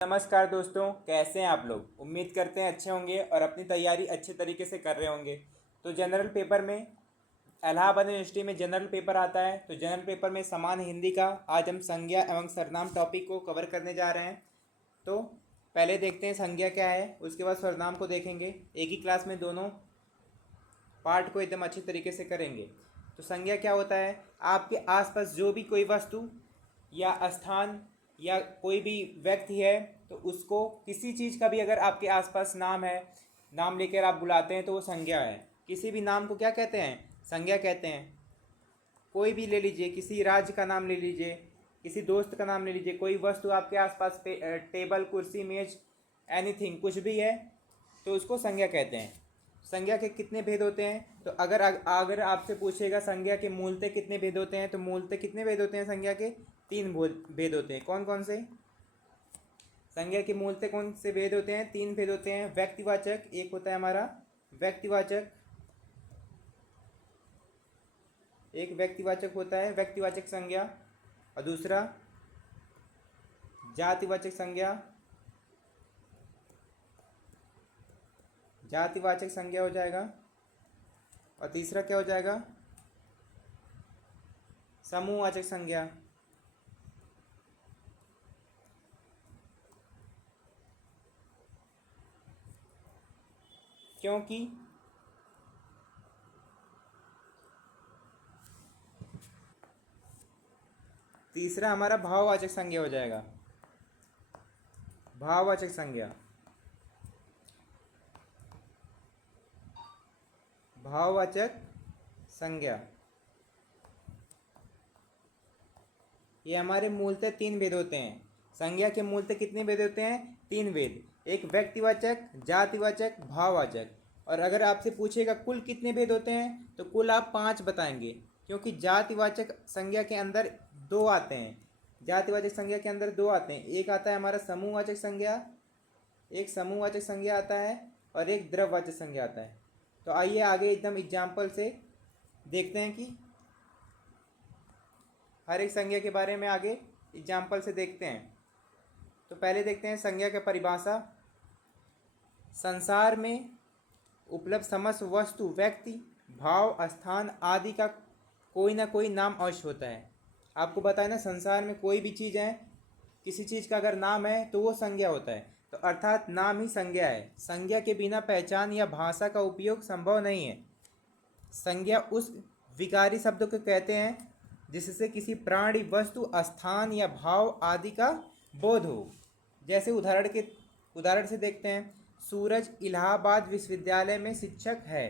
नमस्कार दोस्तों, कैसे हैं आप लोग। उम्मीद करते हैं अच्छे होंगे और अपनी तैयारी अच्छे तरीके से कर रहे होंगे। तो जनरल पेपर में इलाहाबाद यूनिवर्सिटी में जनरल पेपर आता है। तो जनरल पेपर में समान हिंदी का आज हम संज्ञा एवं सर्वनाम टॉपिक को कवर करने जा रहे हैं। तो पहले देखते हैं संज्ञा क्या है, उसके बाद सर्वनाम को देखेंगे। एक ही क्लास में दोनों पार्ट को एकदम अच्छी तरीके से करेंगे। तो संज्ञा क्या होता है, आपके आसपास जो भी कोई वस्तु या स्थान या कोई भी व्यक्ति है तो उसको किसी चीज़ का भी अगर आपके आसपास नाम है, नाम लेकर आप बुलाते हैं तो वो संज्ञा है। किसी भी नाम को क्या कहते हैं, संज्ञा कहते हैं। कोई भी ले लीजिए, किसी राज्य का नाम ले लीजिए, किसी दोस्त का नाम ले लीजिए, कोई वस्तु आपके आसपास पे टेबल कुर्सी मेज एनीथिंग कुछ भी है तो उसको संज्ञा कहते हैं। संज्ञा के कितने भेद होते हैं, तो अगर आपसे पूछेगा संज्ञा के मूलतः कितने भेद होते हैं, तो मूलतः कितने भेद होते हैं संज्ञा के, 3 भेद होते हैं। कौन कौन से संज्ञा के मूलतः कौन से भेद होते हैं, 3 भेद होते हैं। व्यक्तिवाचक, एक होता है हमारा व्यक्तिवाचक, एक व्यक्तिवाचक होता है व्यक्तिवाचक संज्ञा, और दूसरा जातिवाचक संज्ञा, जातिवाचक संज्ञा हो जाएगा, और तीसरा क्या हो जाएगा, समूहवाचक संज्ञा। क्योंकि तीसरा हमारा भाववाचक संज्ञा हो जाएगा, भाववाचक संज्ञा। भाववाचक संज्ञा ये हमारे मूलतः 3 भेद होते हैं। संज्ञा के मूलतः कितने भेद होते हैं, 3 भेद। एक व्यक्तिवाचक, जातिवाचक, भाववाचक। और अगर आपसे पूछेगा कुल कितने भेद होते हैं तो कुल आप 5 बताएंगे, क्योंकि जातिवाचक संज्ञा के अंदर 2 आते हैं। जातिवाचक संज्ञा के अंदर 2 आते हैं, एक आता है हमारा समूहवाचक संज्ञा, एक समूहवाचक संज्ञा आता है, और एक द्रव्यवाचक संज्ञा आता है। तो आइए आगे एकदम एग्जाम्पल से देखते हैं कि हर एक संज्ञा के बारे में आगे एग्जाम्पल से देखते हैं। तो पहले देखते हैं संज्ञा की परिभाषा। संसार में उपलब्ध समस्त वस्तु, व्यक्ति, भाव, स्थान आदि का कोई ना कोई नाम अवश्य होता है। आपको बताया ना, संसार में कोई भी चीज़ है, किसी चीज़ का अगर नाम है तो वो संज्ञा होता है। तो अर्थात नाम ही संज्ञा है। संज्ञा के बिना पहचान या भाषा का उपयोग संभव नहीं है। संज्ञा उस विकारी शब्द को कहते हैं जिससे किसी प्राणी, वस्तु, स्थान या भाव आदि का बोध हो। जैसे उदाहरण से देखते हैं, सूरज इलाहाबाद विश्वविद्यालय में शिक्षक है।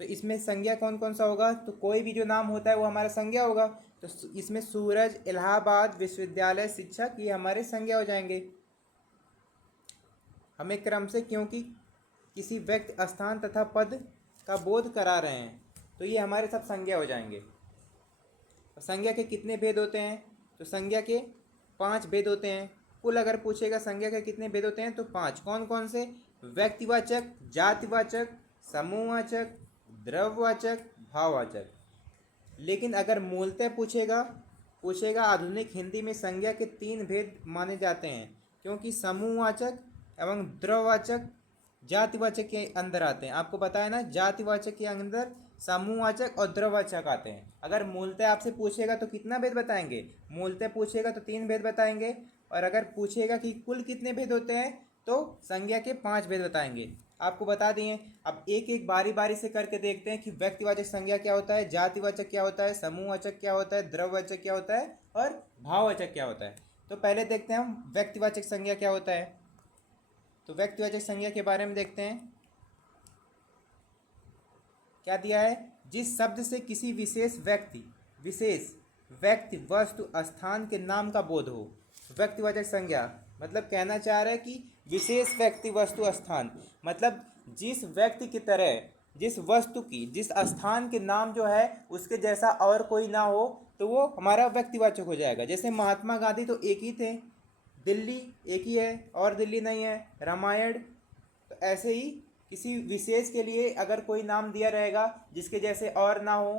तो इसमें संज्ञा कौन कौन सा होगा, तो कोई भी जो नाम होता है वो हमारा संज्ञा होगा। तो इसमें सूरज इलाहाबाद विश्वविद्यालय शिक्षक ये हमारे संज्ञा हो जाएंगे। हमें क्रम से, क्योंकि किसी व्यक्ति, स्थान तथा पद का बोध करा रहे हैं, तो ये हमारे सब संज्ञा हो जाएंगे। संज्ञा के कितने भेद होते हैं, तो संज्ञा के 5 भेद होते हैं। कुल अगर पूछेगा संज्ञा के कितने भेद होते हैं तो 5। कौन कौन से, व्यक्तिवाचक, जातिवाचक, समूहवाचक, द्रव्यवाचक, भाववाचक। लेकिन अगर मूलतः पूछेगा आधुनिक हिंदी में संज्ञा के 3 भेद माने जाते हैं, क्योंकि समूहवाचक एवं द्रव्यवाचक जातिवाचक के अंदर आते हैं। आपको बताया ना, जातिवाचक के अंदर समूहवाचक और द्रव्यवाचक आते हैं। अगर मूलतः आपसे पूछेगा तो कितना भेद बताएंगे, मूलतः पूछेगा तो 3 भेद बताएंगे, और अगर पूछेगा कि कुल कितने भेद होते हैं तो संज्ञा के 5 भेद बताएंगे। आपको बता दिए। अब एक एक बारी बारी से करके देखते हैं कि व्यक्तिवाचक संज्ञा क्या होता है, जातिवाचक क्या होता है, समूहवाचक क्या होता है, द्रव्यवाचक क्या होता है, और भाववाचक क्या होता है। तो पहले देखते हैं हम व्यक्तिवाचक संज्ञा क्या होता है। तो व्यक्तिवाचक संज्ञा के बारे में देखते हैं, क्या दिया है, जिस शब्द से किसी विशेष व्यक्ति, वस्तु, स्थान के नाम का बोध हो। व्यक्तिवाचक संज्ञा मतलब कहना चाह रहा है कि विशेष व्यक्ति, वस्तु, स्थान, मतलब जिस व्यक्ति की तरह, जिस वस्तु की, जिस स्थान के नाम जो है उसके जैसा और कोई ना हो तो वो हमारा व्यक्तिवाचक हो जाएगा। जैसे महात्मा गांधी तो एक ही थे, दिल्ली एक ही है और दिल्ली नहीं है, रामायण। तो ऐसे ही किसी विशेष के लिए अगर कोई नाम दिया रहेगा जिसके जैसे और ना हो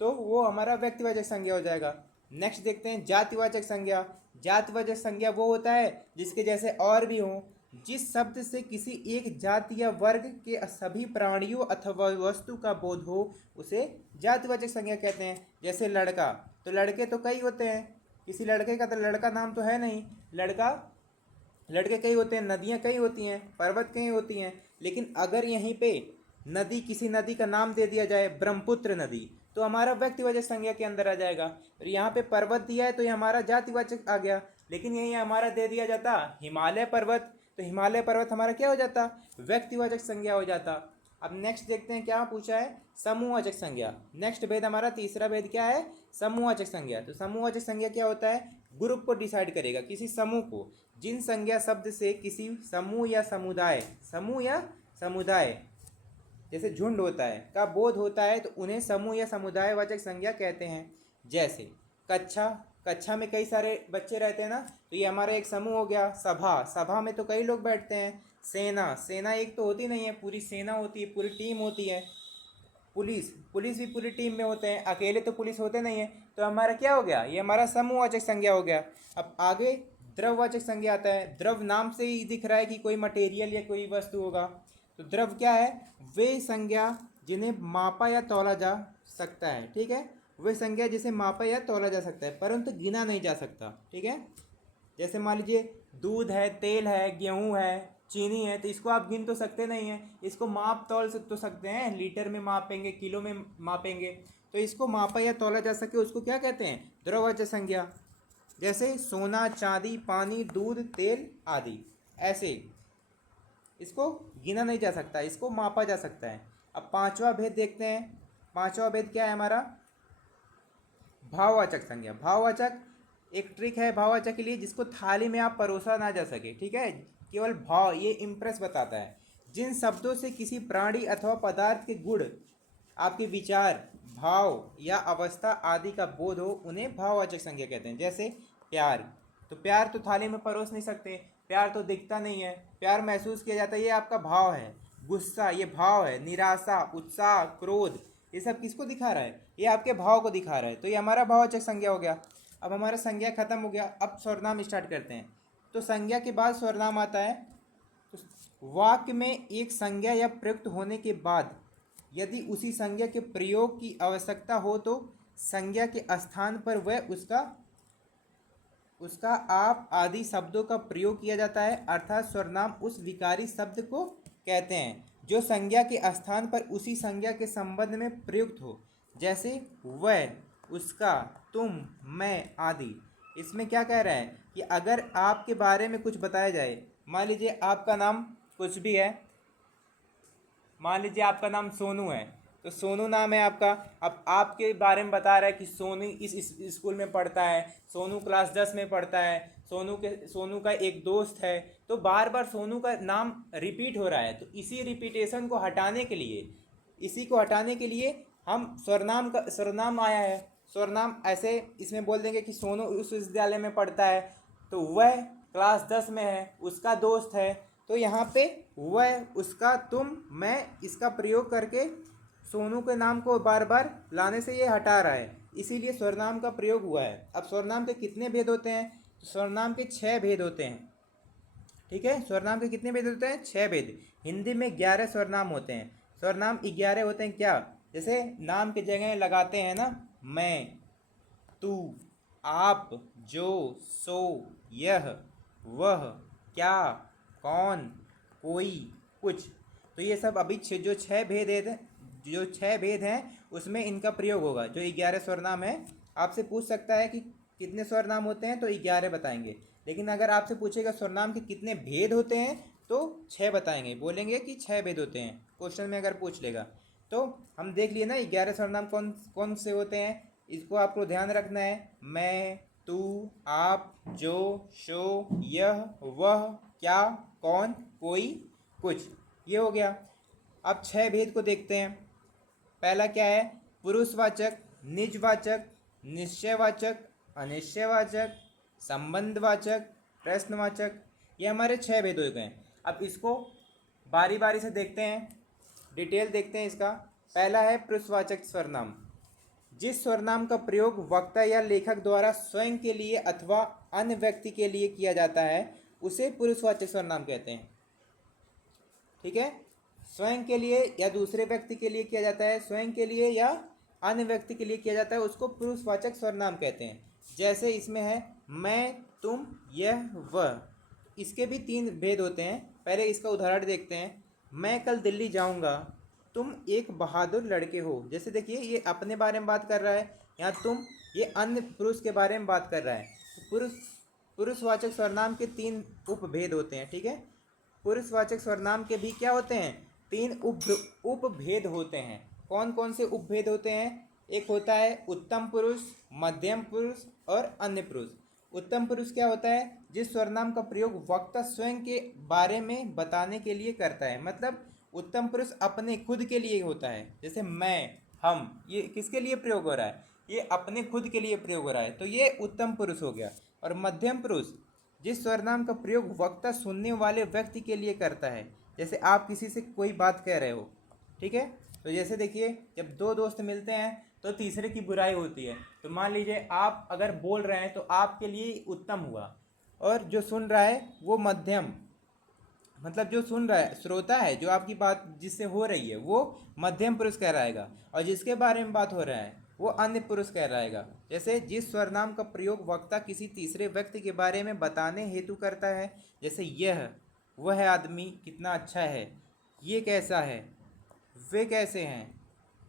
तो वो हमारा व्यक्तिवाचक संज्ञा हो जाएगा। नेक्स्ट देखते हैं जातिवाचक संज्ञा। जातिवाचक संज्ञा वो होता है जिसके जैसे और भी हों, जिस शब्द से किसी एक जाति या वर्ग के सभी प्राणियों अथवा वस्तु का बोध हो उसे जातिवाचक संज्ञा कहते हैं। जैसे लड़का, तो लड़के तो कई होते हैं, किसी लड़के का तो लड़का नाम तो है नहीं, लड़के कई होते हैं, नदियाँ कई होती हैं, पर्वत कई होती हैं। लेकिन अगर यहीं पे नदी, किसी नदी का नाम दे दिया जाए ब्रह्मपुत्र नदी, तो हमारा व्यक्तिवाचक संज्ञा के अंदर आ जाएगा। और यहाँ पे पर्वत दिया है तो ये हमारा जातिवाचक आ गया। लेकिन यहीं हमारा दे दिया जाता हिमालय पर्वत, तो हिमालय पर्वत हमारा क्या हो जाता, व्यक्तिवाचक संज्ञा हो जाता। अब नेक्स्ट देखते हैं क्या पूछा है, समूहवाचक संज्ञा। नेक्स्ट भेद हमारा तीसरा भेद क्या है, समूहवाचक संज्ञा। तो समूहवाचक संज्ञा क्या होता है, ग्रुप को डिसाइड करेगा, किसी समूह को। जिन संज्ञा शब्द से किसी समूह या समुदाय जैसे झुंड होता है का बोध होता है तो उन्हें समूह या समुदायवाचक संज्ञा कहते हैं। जैसे कक्षा में कई सारे बच्चे रहते हैं ना, तो ये हमारा एक समूह हो गया। सभा में तो कई लोग बैठते हैं। सेना एक तो होती नहीं है, पूरी सेना होती है, पूरी टीम होती है। पुलिस भी पूरी टीम में होते हैं, अकेले तो पुलिस होते नहीं है। तो हमारा क्या हो गया, ये हमारा समूहवाचक संज्ञा हो गया। अब आगे द्रववाचक संज्ञा आता है। द्रव नाम से ही दिख रहा है कि कोई मटेरियल या कोई वस्तु होगा। तो द्रव क्या है, वे संज्ञा जिन्हें मापा या तौला जा सकता है। ठीक है, वे संज्ञा जिसे मापा या तौला जा सकता है परंतु गिना नहीं जा सकता। ठीक है, जैसे मान लीजिए दूध है, तेल है, गेहूँ है, चीनी है, तो इसको आप गिन तो सकते नहीं हैं, इसको माप तौल तो सकते हैं, लीटर में मापेंगे, किलो में मापेंगे। तो इसको मापा या तौला जा सके उसको क्या कहते हैं, द्रववाचक संज्ञा। जैसे सोना, चांदी, पानी, दूध, तेल आदि, ऐसे इसको गिना नहीं जा सकता, इसको मापा जा सकता है। अब पांचवा भेद देखते हैं। पांचवा भेद क्या है हमारा, भाववाचक संज्ञा। भाववाचक एक ट्रिक है भाववाचक के लिए, जिसको थाली में आप परोसा ना जा सके। ठीक है, केवल भाव, ये इम्प्रेस बताता है। जिन शब्दों से किसी प्राणी अथवा पदार्थ के गुण, आपके विचार, भाव या अवस्था आदि का बोध हो उन्हें भाववाचक संज्ञा कहते हैं। जैसे प्यार, तो प्यार तो थाली में परोस नहीं सकते, प्यार तो दिखता नहीं है, प्यार महसूस किया जाता है, ये आपका भाव है। गुस्सा ये भाव है। निराशा, उत्साह, क्रोध, ये सब किसको दिखा रहा है, ये आपके भाव को दिखा रहा है। तो ये हमारा भाववाचक संज्ञा हो गया। अब हमारा संज्ञा खत्म हो गया, अब सर्वनाम स्टार्ट करते हैं। तो संज्ञा के बाद सर्वनाम आता है। तो वाक्य में एक संज्ञा या प्रयुक्त होने के बाद यदि उसी संज्ञा के प्रयोग की आवश्यकता हो तो संज्ञा के स्थान पर वह उसका आप आदि शब्दों का प्रयोग किया जाता है। अर्थात सर्वनाम उस विकारी शब्द को कहते हैं जो संज्ञा के स्थान पर उसी संज्ञा के संबंध में प्रयुक्त हो। जैसे वह, उसका, तुम, मैं आदि। इसमें क्या कह रहा है कि अगर आपके बारे में कुछ बताया जाए, मान लीजिए आपका नाम कुछ भी है, मान लीजिए आपका नाम सोनू है, तो सोनू नाम है आपका। अब आपके बारे में बता रहा है कि सोनू इस स्कूल में पढ़ता है, सोनू क्लास 10 में पढ़ता है, सोनू का एक दोस्त है। तो बार बार सोनू का नाम रिपीट हो रहा है, तो इसी रिपीटेशन को हटाने के लिए हम सर्वनाम आया है। सर्वनाम ऐसे इसमें बोल देंगे कि सोनू उस विद्यालय में पढ़ता है, तो वह क्लास 10 में है, उसका दोस्त है। तो यहाँ पे वह, उसका, तुम, मैं, इसका प्रयोग करके सोनू के नाम को बार बार लाने से ये हटा रहा है, इसीलिए सर्वनाम का प्रयोग हुआ है। अब सर्वनाम के कितने भेद होते हैं, तो सर्वनाम के 6 भेद होते हैं। ठीक है, सर्वनाम के कितने भेद होते हैं, 6 भेद। हिंदी में 11 सर्वनाम होते हैं। सर्वनाम 11 होते हैं क्या, जैसे नाम की जगह लगाते हैं ना, मैं, तू, आप, जो, सो, यह, वह, क्या, कौन, कोई, कुछ। तो ये सब अभी जो छः भेद हैं उसमें इनका प्रयोग होगा। जो 11 सर्वनाम है, आपसे पूछ सकता है कि कितने सर्वनाम होते हैं, तो 11 बताएंगे। लेकिन अगर आपसे पूछेगा सर्वनाम के कितने भेद होते हैं, तो 6 बताएंगे, बोलेंगे कि 6 भेद होते हैं। क्वेश्चन में अगर पूछ लेगा तो हम देख लिए ना 11 सर्वनाम कौन कौन से होते हैं, इसको आपको ध्यान रखना है। मैं, तू, आप, जो, सो, यह, वह, क्या, कौन, कोई, कुछ, ये हो गया। अब 6 भेद को देखते हैं। पहला क्या है, पुरुषवाचक, निजवाचक, निश्चयवाचक, अनिश्चयवाचक, संबंधवाचक, प्रश्नवाचक, ये हमारे 6 भेद हो गए। अब इसको बारी बारी से देखते हैं, डिटेल देखते हैं इसका। पहला है पुरुषवाचक सर्वनाम। जिस स्वरनाम का प्रयोग वक्ता या लेखक द्वारा स्वयं के लिए अथवा अन्य व्यक्ति के लिए किया जाता है उसे पुरुषवाचक सर्वनाम कहते हैं। ठीक है, स्वयं के लिए या दूसरे व्यक्ति के लिए किया जाता है, स्वयं के लिए या अन्य व्यक्ति के लिए किया जाता है, उसको पुरुषवाचक सर्वनाम कहते हैं। जैसे इसमें है मैं, तुम, यह, वह। इसके भी तीन भेद होते हैं। पहले इसका उदाहरण देखते हैं। मैं कल दिल्ली जाऊंगा, तुम एक बहादुर लड़के हो। जैसे देखिए ये अपने बारे में बात कर रहा है, यहाँ तुम ये अन्य पुरुष के बारे में बात कर रहा है। पुरुषवाचक सर्वनाम के तीन उपभेद होते हैं। ठीक है, पुरुषवाचक सर्वनाम के भी क्या होते हैं, तीन उपभेद होते हैं। कौन कौन से उपभेद होते हैं? एक होता है उत्तम पुरुष, मध्यम पुरुष और अन्य पुरुष। उत्तम पुरुष क्या होता है? जिस सर्वनाम का प्रयोग वक्ता स्वयं के बारे में बताने के लिए करता है। मतलब उत्तम पुरुष अपने खुद के लिए होता है। जैसे मैं, हम, ये किसके लिए प्रयोग हो रहा है? ये अपने खुद के लिए प्रयोग हो रहा है, तो ये उत्तम पुरुष हो गया। और मध्यम पुरुष जिस सर्वनाम का प्रयोग वक्ता सुनने वाले व्यक्ति के लिए करता है। जैसे आप किसी से कोई बात कह रहे हो, ठीक है, तो जैसे देखिए जब दो दोस्त मिलते हैं तो तीसरे की बुराई होती है। तो मान लीजिए आप अगर बोल रहे हैं तो आपके लिए उत्तम हुआ, और जो सुन रहा है वो मध्यम, मतलब जो सुन रहा है, श्रोता है, जो आपकी बात जिससे हो रही है वो मध्यम पुरुष कहलाएगा, और जिसके बारे में बात हो रहा है वो अन्य पुरुष कहलाएगा। जैसे जिस स्वरनाम का प्रयोग वक्ता किसी तीसरे व्यक्ति के बारे में बताने हेतु करता है। जैसे यह, वह आदमी कितना अच्छा है, ये कैसा है, वे कैसे हैं,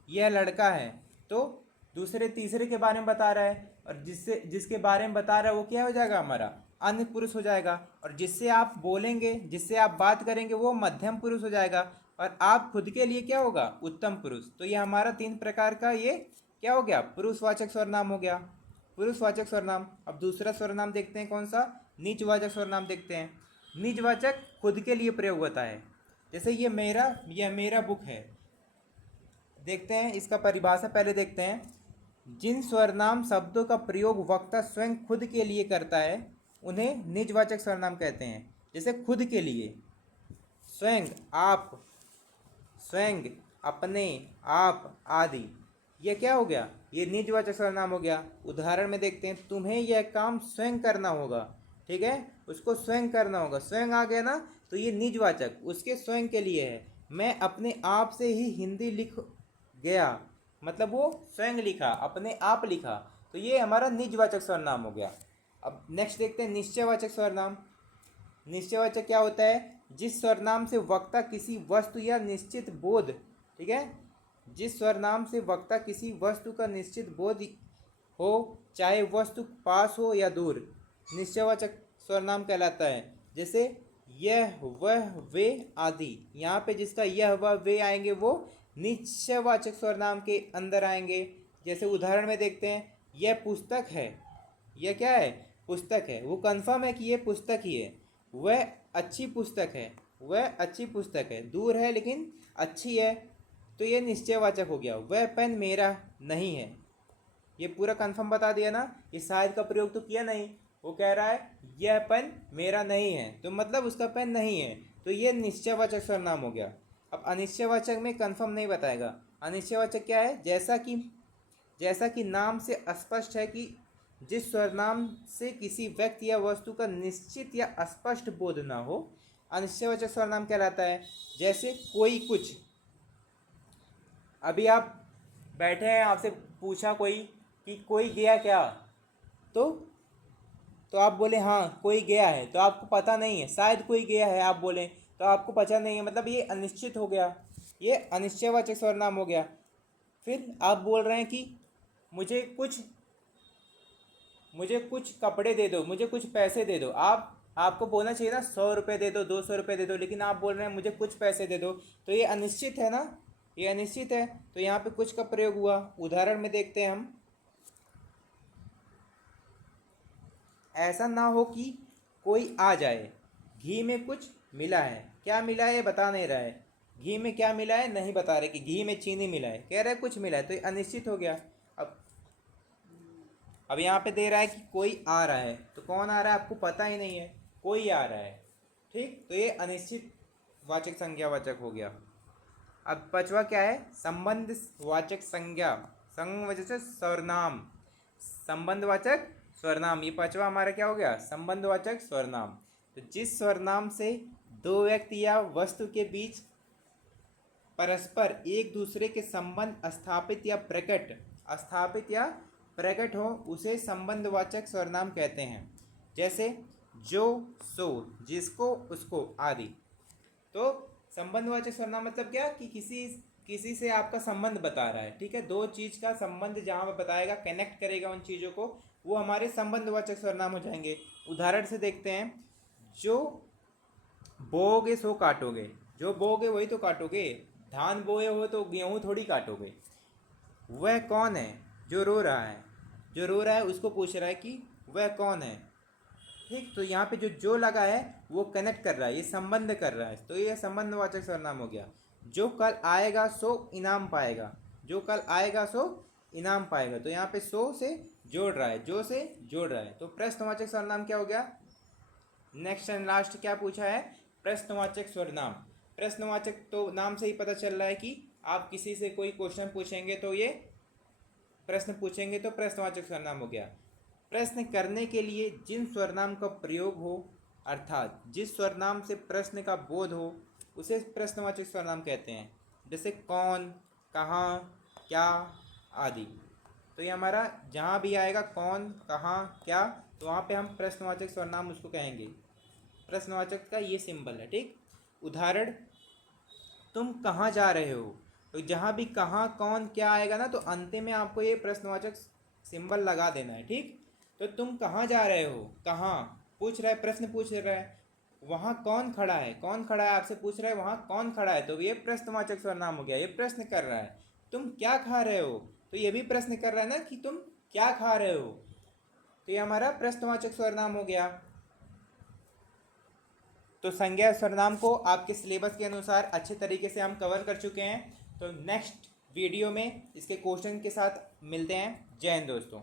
यह लड़का है। तो दूसरे तीसरे के बारे में बता रहा है, और जिसके बारे में बता रहा है वो क्या हो जाएगा, हमारा अन्य पुरुष हो जाएगा। और जिससे आप बोलेंगे, जिससे आप बात करेंगे वो मध्यम पुरुष हो जाएगा, और आप खुद के लिए क्या होगा, उत्तम पुरुष। तो ये हमारा तीन प्रकार का ये क्या हो गया, पुरुषवाचक सर्वनाम हो गया, पुरुषवाचक सर्वनाम। अब दूसरा सर्वनाम देखते हैं, कौन सा, निजवाचक सर्वनाम देखते हैं। निजवाचक खुद के लिए प्रयोग होता है। जैसे यह मेरा बुक है। देखते हैं इसका परिभाषा, पहले देखते हैं। जिन सर्वनाम शब्दों का प्रयोग वक्ता स्वयं खुद के लिए करता है उन्हें निजवाचक सर्वनाम कहते हैं। जैसे खुद के लिए, स्वयं, आप, स्वयं, अपने, आप आदि, ये क्या हो गया, ये निजवाचक सर्वनाम हो गया। उदाहरण में देखते हैं, तुम्हें यह काम स्वयं करना होगा। ठीक है, उसको स्वयं करना होगा, स्वयं आ गया ना, तो ये निजवाचक उसके स्वयं के लिए है। मैं अपने आप से ही हिंदी लिख गया, मतलब वो स्वयं लिखा, अपने आप लिखा, तो ये हमारा निजवाचक सर्वनाम हो गया। अब नेक्स्ट देखते हैं निश्चयवाचक सर्वनाम। निश्चयवाचक क्या होता है? जिस सर्वनाम से वक्ता किसी वस्तु या निश्चित बोध, ठीक है, जिस सर्वनाम से वक्ता किसी वस्तु का निश्चित बोध हो, चाहे वस्तु पास हो या दूर, निश्चयवाचक सर्वनाम कहलाता है। जैसे यह, वह, वे आदि, यहाँ पे जिसका यह, वह, वे आएंगे वो निश्चयवाचक सर्वनाम के अंदर आएंगे। जैसे उदाहरण में देखते हैं, यह पुस्तक है, यह क्या है, पुस्तक है, वो कंफर्म है कि ये पुस्तक ही है। वह अच्छी पुस्तक है, वह अच्छी पुस्तक है, दूर है लेकिन अच्छी है, तो ये निश्चयवाचक हो गया। वह पेन मेरा नहीं है, ये पूरा कंफर्म बता दिया ना, ये शायद का प्रयोग तो किया नहीं। वो कह रहा है यह पेन मेरा नहीं है, तो मतलब उसका पेन नहीं है, तो ये निश्चयवाचक सर्वनाम हो गया। अब अनिश्चयवाचक में कंफर्म नहीं बताएगा। अनिश्चयवाचक क्या है? जैसा कि नाम से स्पष्ट है कि जिस सर्वनाम से किसी व्यक्ति या वस्तु का निश्चित या स्पष्ट बोध ना हो, अनिश्चयवाचक सर्वनाम कहलाता है। जैसे कोई कुछ, अभी आप बैठे हैं, आपसे पूछा कोई कि कोई गया क्या, तो आप बोले हाँ कोई गया है, तो आपको पता नहीं है, शायद कोई गया है आप बोले, तो आपको पता नहीं है, मतलब ये अनिश्चित हो गया, ये अनिश्चयवाचक सर्वनाम हो गया। फिर आप बोल रहे हैं कि मुझे कुछ कपड़े दे दो, मुझे कुछ पैसे दे दो। आपको बोलना चाहिए ना 100 रुपये दे दो, 200 रुपये दे दो, लेकिन आप बोल रहे हैं मुझे कुछ पैसे दे दो, तो ये अनिश्चित है ना, ये अनिश्चित है। तो यहाँ पे कुछ का प्रयोग हुआ। उदाहरण में देखते हैं हम, ऐसा ना हो कि कोई आ जाए, घी में कुछ मिला है, क्या मिला है ये बता नहीं रहा है, घी में क्या मिला है नहीं बता रहे, कि घी में चीनी मिला है, कह रहा है कुछ मिला है, तो ये अनिश्चित हो गया। अब यहाँ पे दे रहा है कि कोई आ रहा है, तो कौन आ रहा है आपको पता ही नहीं है, कोई आ रहा है, ठीक, तो ये अनिश्चित वाचक संज्ञावाचक हो गया। अब पांचवा क्या है? संबंध वाचक संज्ञा, संबंधवाचक सर्वनाम, संबंधवाचक सर्वनाम, ये पांचवा हमारा क्या हो गया, संबंधवाचक सर्वनाम। तो जिस सर्वनाम से दो व्यक्ति या वस्तु के बीच परस्पर एक दूसरे के संबंध स्थापित या प्रकट हो उसे संबंधवाचक सर्वनाम कहते हैं। जैसे जो, सो, जिसको, उसको आदि। तो संबंधवाचक सर्वनाम मतलब क्या कि किसी से आपका संबंध बता रहा है, ठीक है, दो चीज का संबंध जहाँ पर बताएगा, कनेक्ट करेगा उन चीज़ों को, वो हमारे संबंधवाचक सर्वनाम हो जाएंगे। उदाहरण से देखते हैं, जो बोओगे सो काटोगे, जो बोओगे वही तो काटोगे, धान बोए हो तो गेहूँ थोड़ी काटोगे। वह कौन है जो रो रहा है, जो रो रहा है उसको पूछ रहा है कि वह कौन है, ठीक। तो यहाँ पे जो लगा है वो कनेक्ट कर रहा है, ये संबंध कर रहा है, तो ये संबंधवाचक सर्वनाम हो गया। जो कल आएगा सो इनाम पाएगा, जो कल आएगा सो इनाम पाएगा, तो यहाँ पे सो से जोड़ रहा है, जो से जोड़ रहा है, तो प्रश्नवाचक सर्वनाम क्या हो गया। नेक्स्ट एंड लास्ट क्या पूछा है, प्रश्नवाचक सर्वनाम। प्रश्नवाचक तो नाम से ही पता चल रहा है कि आप किसी से कोई क्वेश्चन पूछेंगे तो ये प्रश्न पूछेंगे तो प्रश्नवाचक सर्वनाम हो गया। प्रश्न करने के लिए जिन सर्वनाम का प्रयोग हो, अर्थात जिस सर्वनाम से प्रश्न का बोध हो, उसे प्रश्नवाचक सर्वनाम कहते हैं। जैसे कौन, कहाँ, क्या आदि। तो ये हमारा जहाँ भी आएगा कौन, कहाँ, क्या, तो वहाँ पे हम प्रश्नवाचक सर्वनाम उसको कहेंगे। प्रश्नवाचक का ये सिंबल है, ठीक। उदाहरण, तुम कहाँ जा रहे हो, तो जहाँ भी कहाँ, कौन, क्या आएगा ना, तो अंत में आपको ये प्रश्नवाचक सिंबल लगा देना है, ठीक। तो तुम कहाँ जा रहे हो, कहाँ पूछ रहा है, प्रश्न पूछ रहा है। वहाँ कौन खड़ा है, कौन खड़ा है आपसे पूछ रहा है, वहाँ कौन खड़ा है, तो ये प्रश्नवाचक सर्वनाम हो गया, ये प्रश्न कर रहा है। तुम क्या खा रहे हो, तो ये भी प्रश्न कर रहा है ना कि तुम क्या खा रहे हो, तो ये हमारा प्रश्नवाचक सर्वनाम हो गया। तो संज्ञा सर्वनाम को आपके सिलेबस के अनुसार अच्छे तरीके से हम कवर कर चुके हैं। तो नेक्स्ट वीडियो में इसके क्वेश्चन के साथ मिलते हैं। जय हिंद दोस्तों।